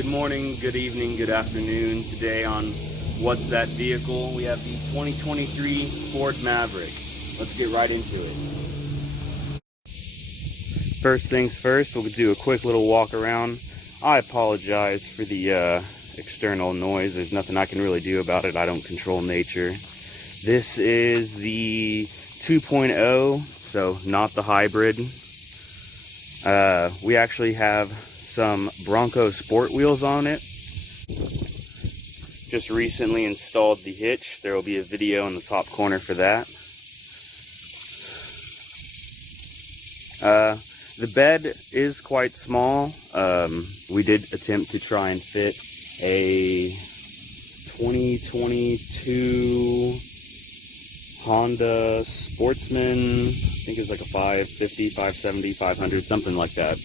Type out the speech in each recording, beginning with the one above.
Good morning, good evening, good afternoon. Today on What's That Vehicle, we have the 2023 Ford Maverick. Let's get right into it. First things first, we'll do a quick little walk around. I apologize for the external noise. There's nothing I can really do about it. I don't control nature. This is the 2.0, so not the hybrid. We actually have some Bronco Sport wheels on it. Just recently installed the hitch. There will be a video in the top corner for that. The bed is quite small. We did attempt to try and fit a 2022 Honda Sportsman. I think it was like a 550, 570, 500, something like that.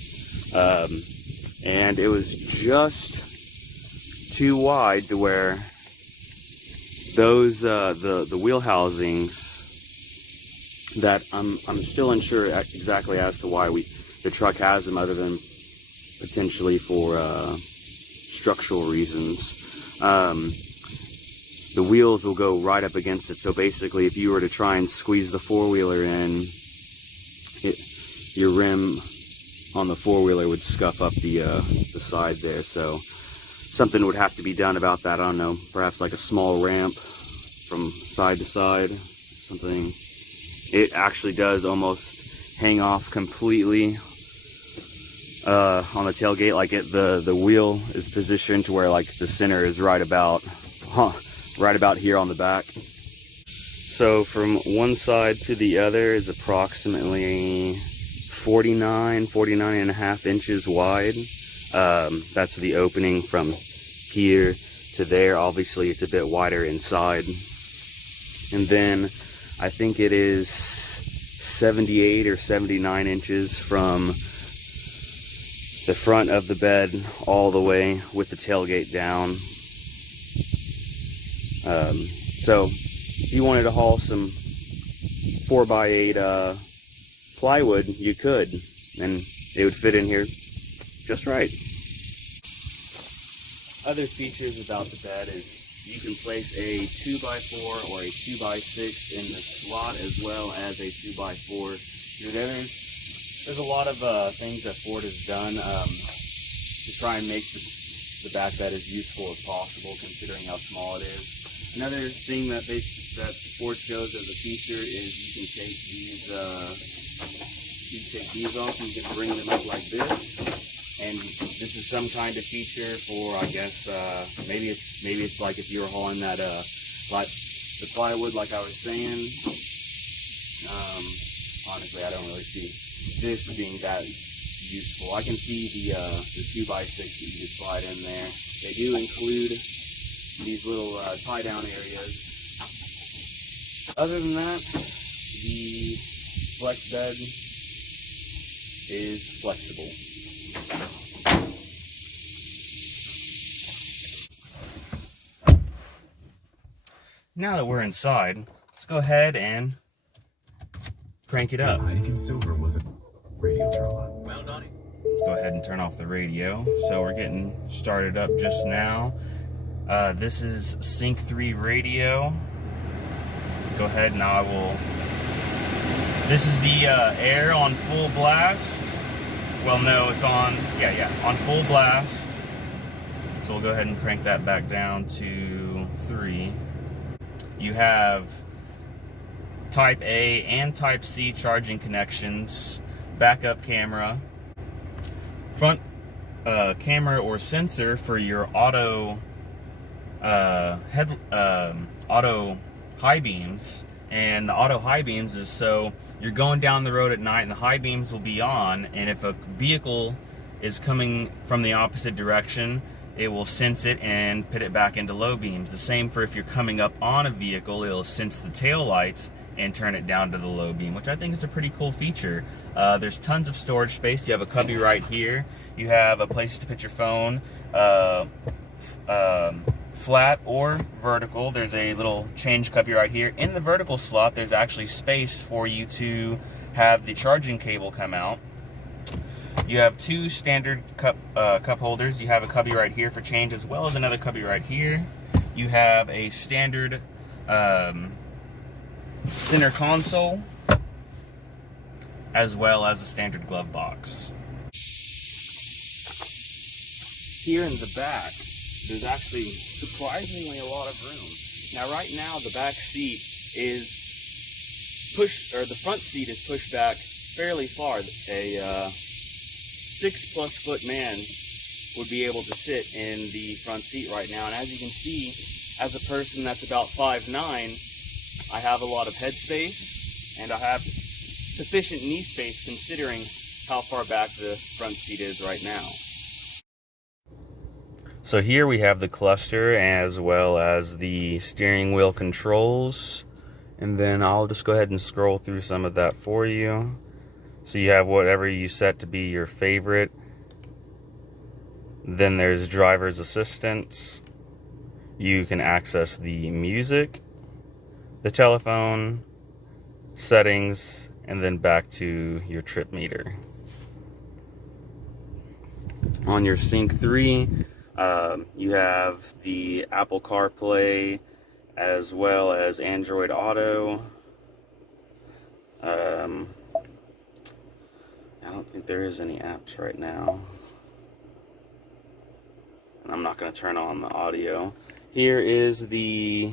And it was just too wide to where those the wheel housings that I'm still unsure exactly as to why the truck has them, other than potentially for structural reasons. The wheels will go right up against it, so basically if you were to try and squeeze the four-wheeler in, your rim on the four-wheeler would scuff up the side there. So something would have to be done about that. I don't know, perhaps like a small ramp from side to side, something. It actually does almost hang off completely on the tailgate. Like the wheel is positioned to where like the center is right about here on the back. So from one side to the other is approximately 49 and a half inches wide. That's the opening from here to there. Obviously it's a bit wider inside. And then I think it is 78 or 79 inches from the front of the bed all the way with the tailgate down. So if you wanted to haul some 4x8 plywood, you could, and it would fit in here just right. Other features about the bed is you can place a 2x4 or a 2x6 in the slot, as well as a 2x4. There's a lot of things that Ford has done to try and make the back bed as useful as possible, considering how small it is. Another thing that Ford shows as a feature is you can take these off, and you can bring them up like this. And this is some kind of feature for, I guess, maybe it's like if you were hauling that like the plywood, like I was saying. Honestly, I don't really see this being that useful. I can see the 2x6 that you could slide in there. They do include these little tie down areas. Other than that, the flex bed is flexible. Now that we're inside, let's go ahead and crank it up. Heineken Silver was a radio drama. Let's go ahead and turn off the radio. So we're getting started up just now. This is Sync 3 radio. Go ahead, now I will. This is the air on full blast. Well, no, it's on, on full blast. So we'll go ahead and crank that back down to 3. You have Type A and Type C charging connections, backup camera, front camera or sensor for your auto auto high beams. And the auto high beams is so you're going down the road at night and the high beams will be on, and if a vehicle is coming from the opposite direction, it will sense it and put it back into low beams. The same for if you're coming up on a vehicle, it'll sense the tail lights and turn it down to the low beam, which I think is a pretty cool feature. There's tons of storage space. You have a cubby right here. You have a place to put your phone, flat or vertical. There's a little change cubby right here. In the vertical slot, there's actually space for you to have the charging cable come out. You have two standard cup holders. You have a cubby right here for change, as well as another cubby right here. You have a standard center console, as well as a standard glove box. Here in the back, there's actually surprisingly a lot of room. Now right now the back seat is pushed, or the front seat is pushed back fairly far. A 6+ foot man would be able to sit in the front seat right now. And as you can see, as a person that's about 5'9", I have a lot of head space, and I have sufficient knee space considering how far back the front seat is right now. So here we have the cluster as well as the steering wheel controls, and then I'll just go ahead and scroll through some of that for you. So you have whatever you set to be your favorite. Then there's driver's assistance. You can access the music, the telephone, settings, and then back to your trip meter. On your Sync 3, you have the Apple CarPlay as well as Android Auto. I don't think there is any apps right now. And I'm not going to turn on the audio. Here is the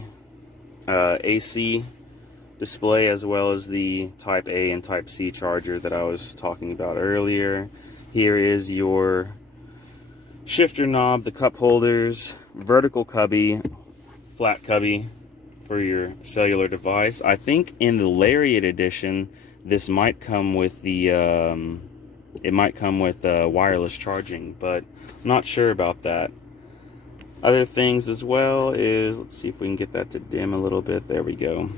AC display, as well as the Type A and Type C charger that I was talking about earlier. Here is your shifter knob, the cup holders, vertical cubby, flat cubby for your cellular device. I think in the Lariat edition, this might come with the wireless charging, but I'm not sure about that. Other things as well is, let's see if we can get that to dim a little bit. There we go.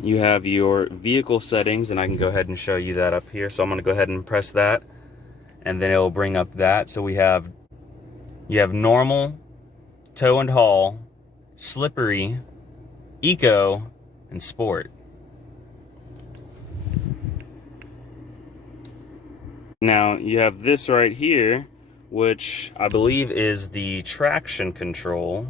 You have your vehicle settings, and I can go ahead and show you that up here. So I'm going to go ahead and press that, and then it will bring up that. So you have normal, tow and haul, slippery, eco, and sport. Now you have this right here, which I believe is the traction control.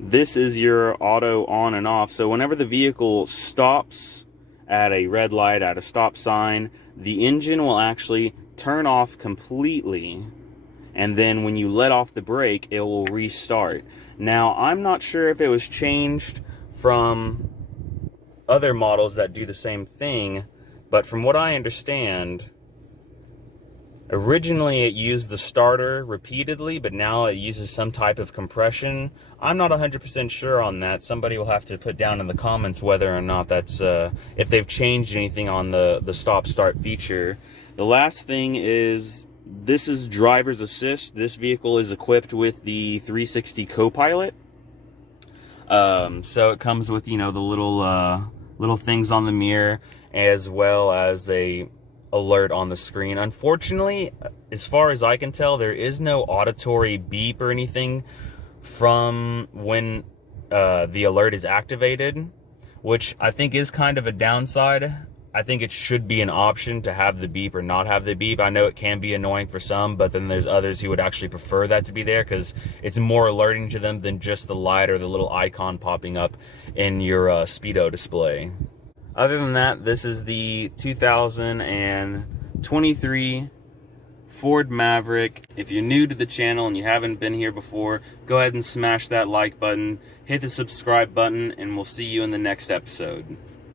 This is your auto on and off. So whenever the vehicle stops at a red light, at a stop sign, the engine will actually turn off completely. And then when you let off the brake, it will restart. Now, I'm not sure if it was changed from other models that do the same thing, but from what I understand, originally it used the starter repeatedly, but now it uses some type of compression. I'm not 100% sure on that. Somebody will have to put down in the comments whether or not that's if they've changed anything on the stop start feature. The last thing is, this is driver's assist. This vehicle is equipped with the 360 Copilot. So it comes with, you know, the little things on the mirror, as well as a alert on the screen. Unfortunately, as far as I can tell, there is no auditory beep or anything from when the alert is activated, which I think is kind of a downside. I think it should be an option to have the beep or not have the beep. I know it can be annoying for some, but then there's others who would actually prefer that to be there because it's more alerting to them than just the light or the little icon popping up in your speedo display. Other than that, this is the 2023 Ford Maverick. If you're new to the channel and you haven't been here before, go ahead and smash that like button, hit the subscribe button, and we'll see you in the next episode.